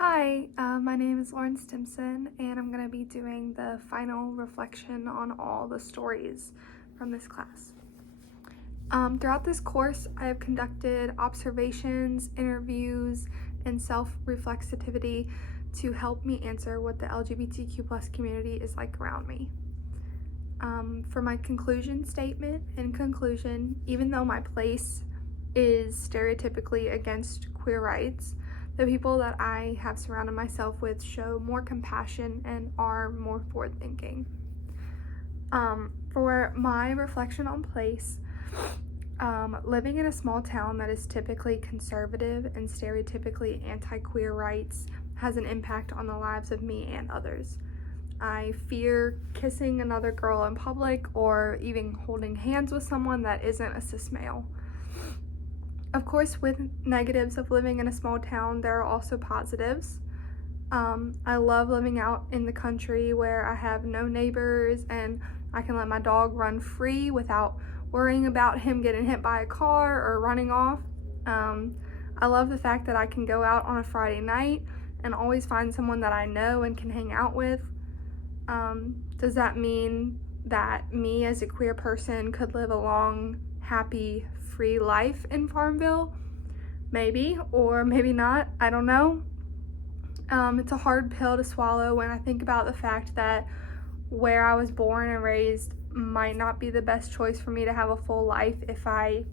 Hi, my name is Lauren Stimson, and I'm going to be doing the final reflection on all the stories from this class. Throughout this course, I have conducted observations, interviews, and self-reflexivity to help me answer what the LGBTQ+ community is like around me. For my conclusion statement, in conclusion, even though my place is stereotypically against queer rights, the people that I have surrounded myself with show more compassion and are more forward-thinking. For my reflection on place, living in a small town that is typically conservative and stereotypically anti-queer rights has an impact on the lives of me and others. I fear kissing another girl in public or even holding hands with someone that isn't a cis male. Of course, with negatives of living in a small town, there are also positives. I love living out in the country where I have no neighbors and I can let my dog run free without worrying about him getting hit by a car or running off. I love the fact that I can go out on a Friday night and always find someone that I know and can hang out with. Does that mean that me as a queer person could live a long, happy, free life in Farmville? Maybe, or maybe not, I don't know. It's a hard pill to swallow when I think about the fact that where I was born and raised might not be the best choice for me to have a full life if I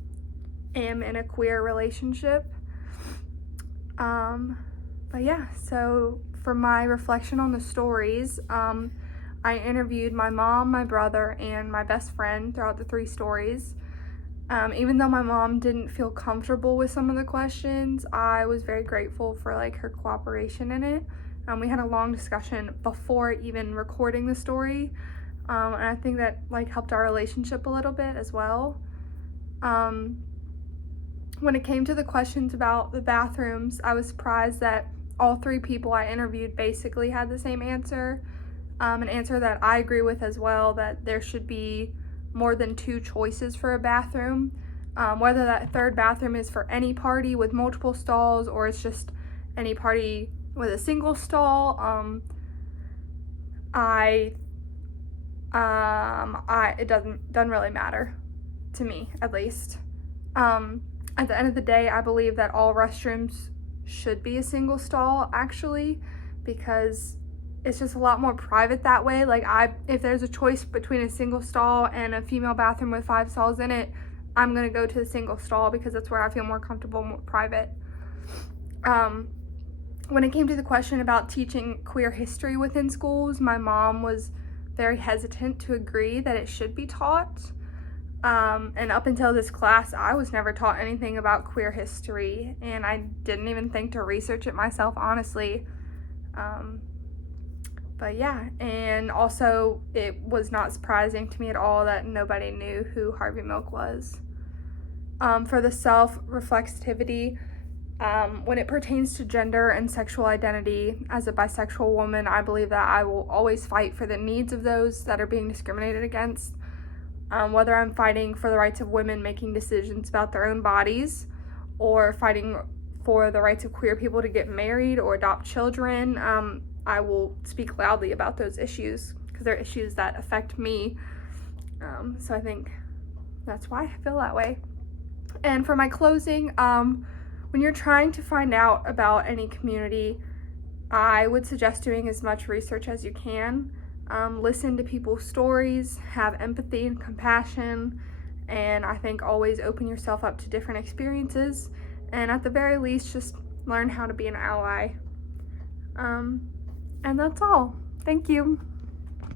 am in a queer relationship. But yeah, so for my reflection on the stories, I interviewed my mom, my brother, and my best friend throughout the 3 stories. Even though my mom didn't feel comfortable with some of the questions, I was very grateful for her cooperation in it. We had a long discussion before even recording the story, and I think that helped our relationship a little bit as well. When it came to the questions about the bathrooms, I was surprised that all 3 people I interviewed basically had the same answer, an answer that I agree with as well, that there should be more than 2 choices for a bathroom. Whether that 3rd bathroom is for any party with multiple stalls or it's just any party with a single stall, it doesn't really matter to me, at least. At the end of the day, I believe that all restrooms should be a single stall, actually, because it's just a lot more private that way. If there's a choice between a single stall and a female bathroom with 5 stalls in it, I'm gonna go to the single stall because that's where I feel more comfortable, more private. When it came to the question about teaching queer history within schools, my mom was very hesitant to agree that it should be taught. And up until this class, I was never taught anything about queer history, and I didn't even think to research it myself, honestly. But yeah, and also it was not surprising to me at all that nobody knew who Harvey Milk was. For the self-reflexivity, when it pertains to gender and sexual identity, as a bisexual woman, I believe that I will always fight for the needs of those that are being discriminated against. Whether I'm fighting for the rights of women making decisions about their own bodies, or fighting for the rights of queer people to get married or adopt children, I will speak loudly about those issues because they're issues that affect me. So I think that's why I feel that way. And for my closing, when you're trying to find out about any community, I would suggest doing as much research as you can. Listen to people's stories, have empathy and compassion, and I think always open yourself up to different experiences, and at the very least, just learn how to be an ally. And that's all. Thank you.